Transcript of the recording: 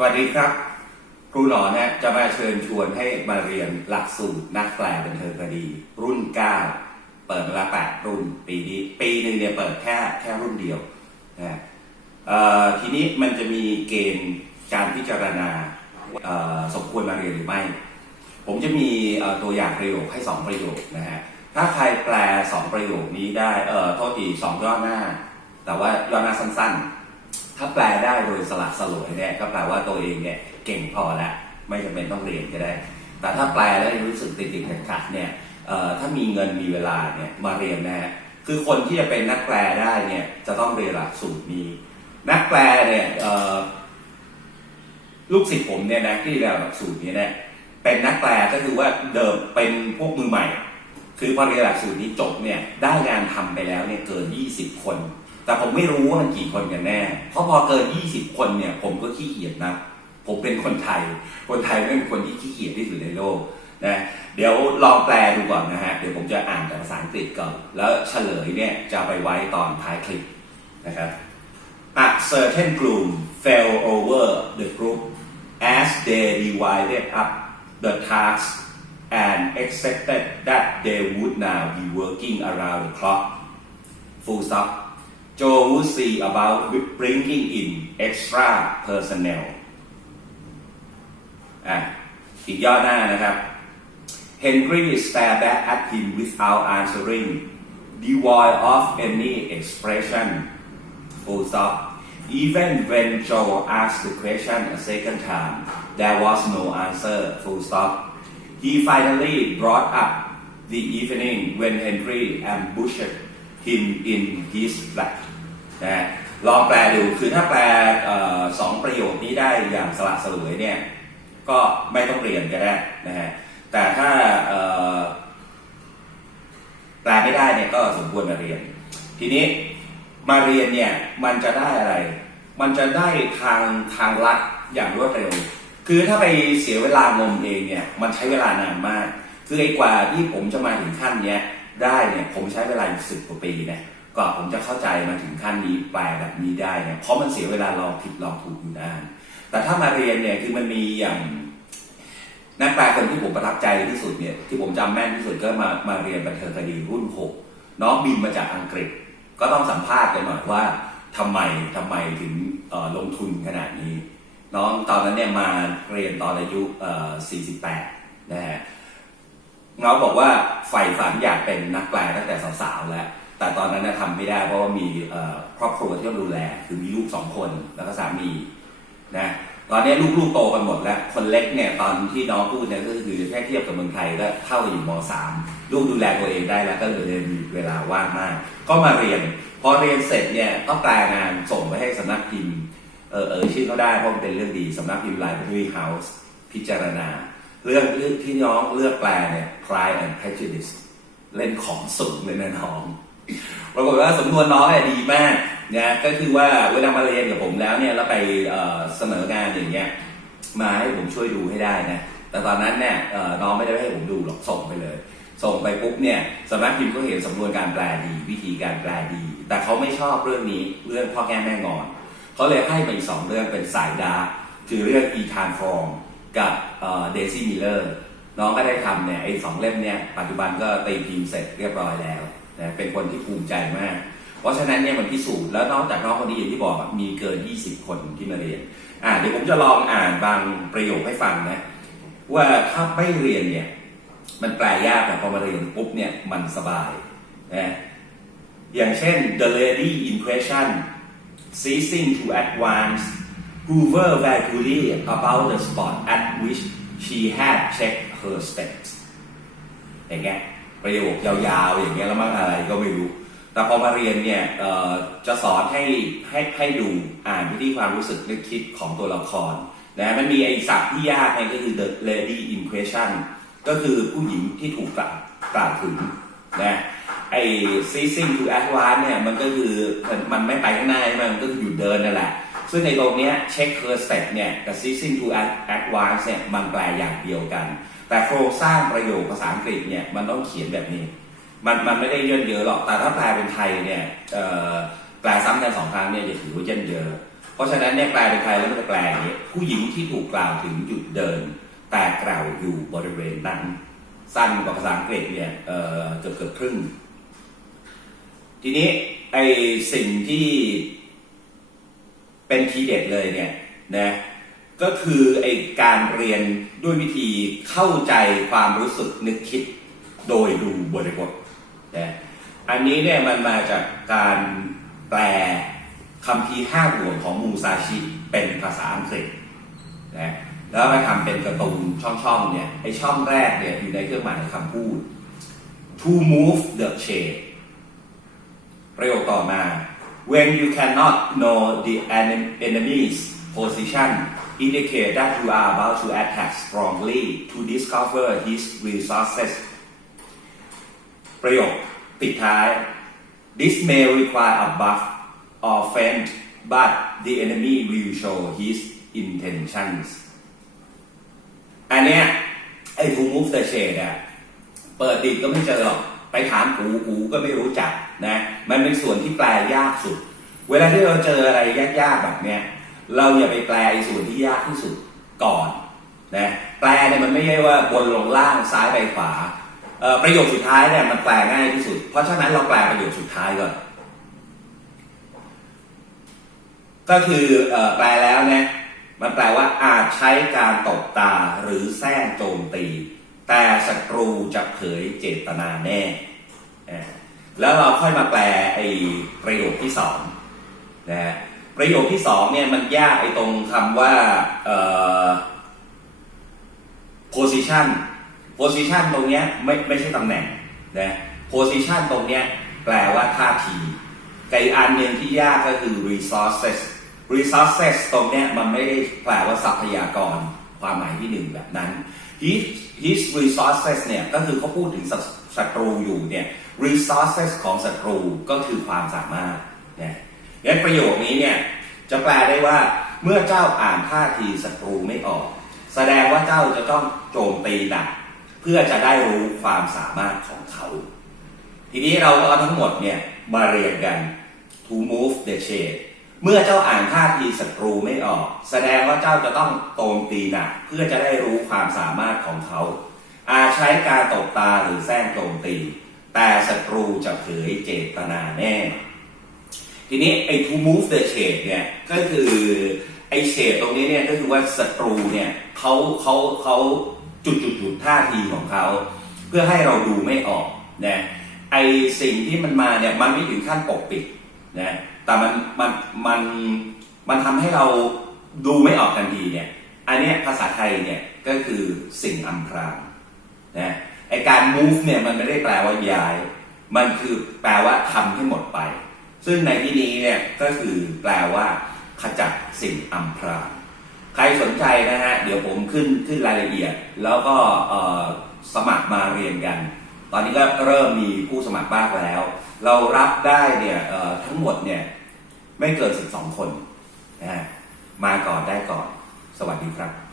สวัสดีครับครูหนอนะจะมาเชิญชวนให้มาเรียนหลักสูตรนักแปลบันเทิงคดี รุ่น 9 เปิดมาละ8รุ่นปีนี้ปีหนึ่งเนี่ยเปิดแค่แค่รุ่นเดียวนะทีนี้มันจะมีเกณฑ์การพิจารณาสมควรมาเรียนหรือไม่ ผมจะมีตัวอย่างประโยคให้ 2 ประโยคนะฮะถ้าใครแปล 2 ประโยคนี้ได้เอ่อโทษทีสองย่อหน้า แต่ว่าย่อหน้าสั้นๆ ถ้าแปลได้โดยสลักสลวยเนี่ยก็แปลว่าตัวเองเนี่ยเก่งพอแล้วไม่จำเป็นต้องเรียนก็ได้ แต่ถ้าแปลแล้วรู้สึกติดติดขัดขัดๆเนี่ยถ้ามีเงินมีเวลาเนี่ยมาเรียนนะฮะคือคนที่จะเป็นนักแปลได้เนี่ยจะต้องเรียนหลักสูตรนี้ นักแปลเนี่ยลูกศิษย์ผมเนี่ยนะที่เรียนหลักสูตรนี้เนี่ยเป็นนักแปลก็คือว่าเดิมเป็นพวกมือใหม่ คือพอเรียนหลักสูตรนี้จบเนี่ยได้งานทำไปแล้วเนี่ยเกิน 20 คน แต่ผมไม่รู้ว่ามันกี่คนกันแน่ เพราะพอเกิน 20 คนเนี่ย ผมก็ขี้เกียจนะ ผมเป็นคนไทย คนไทยไม่เป็นคนที่ขี้เกียจที่สุดในโลกนะ เดี๋ยวลองแปลดูก่อนนะฮะ เดี๋ยวผมจะอ่านจากภาษาอังกฤษก่อน แล้วเฉลยเนี่ยจะไปไว้ตอนท้ายคลิปนะครับ A certain group fell over the group as they divided up the tasks and accepted that they would now be working around the clock. Full stop. Joe would see about bringing in extra personnel. อ่ะอีกย่อหน้านะครับ Henry stared back at him without answering, devoid of any expression. Full stop. Even when Joe asked the question a second time, there was no answer. Full stop. He finally brought up the evening when Henry ambushed him in his flat. นะลองแปลดูคือถ้าแปลออสองประโยคนี้ได้อย่างสละสลวยเนี่ยก็ไม่ต้องเรียนก็ได้นะฮะแต่ถ้าแปลไม่ได้เนี่ยก็สมควรมาเรียน ทีนี้มาเรียนเนี่ยมันจะได้อะไร มันจะได้ทางทางลัดอย่างรวดเร็ว คือถ้าไปเสียเวลางมเองเนี่ยมันใช้เวลานานมาก คือไอ้กว่าที่ผมจะมาถึงขั้นเนี้ยได้เนี่ยผมใช้เวลาอยู่สิบกว่าปีนะ ว่าผมจะเข้าใจมาถึงขั้นนี้แปลแบบนี้ได้เนี่ยเพราะมันเสียเวลาลองผิดลองถูกอยู่นาน แต่ถ้ามาเรียนเนี่ยคือมันมีอย่างนักแปลคนที่ผมประทับใจที่สุดเนี่ยที่ผมจำแม่นที่สุดก็มามาเรียนบันเทิงคดีรุ่น6น้องบินมาจากอังกฤษ ก็ต้องสัมภาษณ์กันหน่อยว่าทำไมทำไมถึงลงทุนขนาดนี้ น้องตอนนั้นเนี่ยมาเรียนตอนอายุเอ่อ48 นะฮะน้องบอกว่าใฝ่ฝันอยากเป็นนักแปลตั้งแต่สาวๆแล้ว แต่ตอนนั้นนะทำไม่ได้เพราะว่ามีครอบครัวที่ต้องดูแล คือมีลูกสองคนแล้วก็สามีนะตอนนี้ลูกๆโตกันหมดแล้ว คนเล็กเนี่ยตอนที่น้องพูดเนี่ยก็คือแค่เทียบกับเมืองไทยก็เท่ากับอยู่ม .3 ลูกดูแลตัวเองได้แล้วก็เลยมีเวลาว่างมาก ก็มาเรียน พอเรียนเสร็จเนี่ยต้องแปลงานส่งไปให้สำนักพิมพ์เออเออชื่อเขาได้เพราะมันเป็นเรื่องดีสำนักพิมพ์ Library House พิจารณา เรื่องเรื่องที่น้องเลือกแปลเนี่ย Pride and Prejudice เล่นของสูงเลยนะน้อง ปรากฏว่าสำนวนน้องเนี่ยดีมากนะก็คือว่าเวลามาเรียนกับผมแล้วเนี่ยแล้วไปเสนองานอย่างเงี้ยมาให้ผมช่วยดูให้ได้นะแต่ตอนนั้นเนี่ยน้องไม่ได้ให้ผมดูหรอกส่งไปเลย ส่งไปปุ๊บเนี่ยสำนักพิมพ์ก็เห็นสำนวนการแปลดี วิธีการแปลดี แต่เขาไม่ชอบเรื่องนี้เรื่องพ่อแง่แม่งอนเขาเลยให้มาอีกสองเรื่องเป็นสายดาคือเรื่องอีธานฟองกับเดซี่มิลเลอร์น้องก็ได้ทำเนี่ยไอ้สองเล่มเนี่ยปัจจุบันก็ตีพิมพ์เสร็จเรียบร้อยแล้ว นะเป็นคนที่ภูมิใจมาก เพราะฉะนั้นเนี่ยมันพิสูจน์แล้วนอกจากน้องคนนี้อย่างที่บอกมีเกิน 20 คนที่มาเรียนอ่าเดี๋ยวผมจะลองอ่านบางประโยคให้ฟังนะว่าถ้าไม่เรียนเนี่ยมันแปลยากแต่พอมาเรียนปุ๊บเนี่ยมันสบายนะอย่างเช่น the lady in question ceasing to advance hover vaguely about the spot at which she had checked her steps อย่างเงี้ย ประโยคยาวๆอย่างเงี้ยแล้วมันอะไรก็ไม่รู้ แต่พอมาเรียนเนี่ยจะสอนให้ให้ให้ดูอ่านวิธีความรู้สึกนึกคิดของตัวละครนะมันมีไอ้ศัพท์ที่ยากไงก็คือ the lady in question ก็คือผู้หญิงที่ถูกกล่าวกล่าวถึงนะไอ้ ceasing to advance เนี่ยมันก็คือมันไม่ไปข้างหน้าใช่ไหมมันก็คือหยุดเดินนั่นแหละซึ่งในตรงนี้ย check her step เนี่ยกับ ceasing to advance เนี่ยมันแปลอย่างเดียวกัน แต่โครงสร้างประโยคภาษาอังกฤษเนี่ยมันต้องเขียนแบบนี้ มันมันไม่ได้เยินเยอะหรอกแต่ถ้าแปลเป็นไทยเนี่ยแปลซ้ำกันสองครั้งเนี่ยจะถือว่าเยินเยอะเพราะฉะนั้นเนี่ยแปลเป็นไทยแล้วมันจะแปลอย่างนี้ผู้หญิงที่ถูกกล่าวถึงหยุดเดิน แต่กล่าวอยู่บริเวณนั้นสั้นกว่าภาษาอังกฤษเนี่ยเอ่อเกือบเกือบครึ่ง ทีนี้ไอสิ่งที่เป็นทีเด็ดเลยเนี่ยนะ ก็คือไอการเรียนด้วยวิธีเข้าใจความรู้สึกนึกคิดโดยดูบริบทนะอันนี้เนี่ยมันมาจากการแปลคำพีห้าห่วงของมูซาชิเป็นภาษาอังกฤษนะแล้วมาทำเป็นกร์ตูนช่องๆเนี่ยไอช่องแรกเนี่ยอยู่ในเครื่องหมายคำพูด to move the chain ประโยคต่อมา when you cannot know the enemy's position indicate that you are about to attack strongly to discover his resources ประโยคปิดท้าย this may require a buff or feint but the enemy will show his intentions อันเนี้ยไอ้ to move the chain อะเปิดดิบก็ไม่เจอหรอก ไปถามกูกูก็ไม่รู้จักนะ มันเป็นส่วนที่แปลยากสุด เวลาที่เราเจออะไรยากๆแบบเนี้ย เราอย่าไปแปลไอ้ส่วนที่ยากที่สุดก่อนนะแปลเนี่ยมันไม่ใช่ว่าบนลงล่างซ้ายไปขวาประโยคสุดท้ายเนี่ยมันแปลง่ายที่สุด เพราะฉะนั้นเราแปลประโยคสุดท้ายก่อน ก็คือแปลแล้วเนี่ยมันแปลว่าอาจใช้การตบตาหรือแซงโจมตี แต่ศัตรูจะเผยเจตนาแน่ แล้วเราค่อยมาแปลไอ้ประโยคที่สองนะ ประโยคที่สองเนี่ยมันยากไอ้ตรงคำว่า position position ตรงเนี้ยไม่ไม่ใช่ตำแหน่งนะ position ตรงเนี้ยแปลว่าท่าทีกับอีกอันหนึ่งที่ยากก็คือ resources resources ตรงเนี้ยมันไม่ได้แปลว่าทรัพยากรความหมายที่หนึ่งแบบนั้น his his resources เนี่ยก็คือเขาพูดถึงศัตรูอยู่เนี่ย resources ของศัตรูก็คือความสามารถ งั้นประโยคนี้เนี่ยจะแปลได้ว่าเมื่อเจ้าอ่านท่าทีศัตรูไม่ออก แสดงว่าเจ้าจะต้องโจมตีหนักเพื่อจะได้รู้ความสามารถของเขา ทีนี้เราก็เอาทั้งหมดเนี่ยมาเรียนกัน to move the shade เมื่อเจ้าอ่านท่าทีศัตรูไม่ออก แสดงว่าเจ้าจะต้องโจมตีหนักเพื่อจะได้รู้ความสามารถของเขา อาจใช้การตบตาหรือแซงโจมตี แต่ศัตรูจะเผยเจตนาแน่ ทีนี้ไอ้ to move the shade เนี่ยก็คือไอ้เฉดตรงนี้เนี่ยก็คือว่าศัตรูเนี่ยเขาเขาเขาจุดจุดจุดท่าทีของเขา เพื่อให้เราดูไม่ออกนะไอ้สิ่งที่มันมาเนี่ยมันไม่ถึงขั้นปกปิดนะแต่มันมันมันมันทำให้เราดูไม่ออกทันทีเนี่ยอันนี้ภาษาไทยเนี่ยก็คือสิ่งอำพรางนะไอการ move เนี่ยมันไม่ได้แปลว่าย้าย มันคือแปลว่าทำให้หมดไป ซึ่งในที่นี้เนี่ยก็คือแปลว่า ขจัดสิ่งอำพรางใครสนใจนะฮะ เดี๋ยวผมขึ้นขึ้นรายละเอียด แล้วก็สมัครมาเรียนกัน ตอนนี้ก็เริ่มมีผู้สมัครบ้างแล้ว เรารับได้เนี่ยทั้งหมดเนี่ยไม่เกิน 12 คนนะฮะมาก่อนได้ก่อน สวัสดีครับ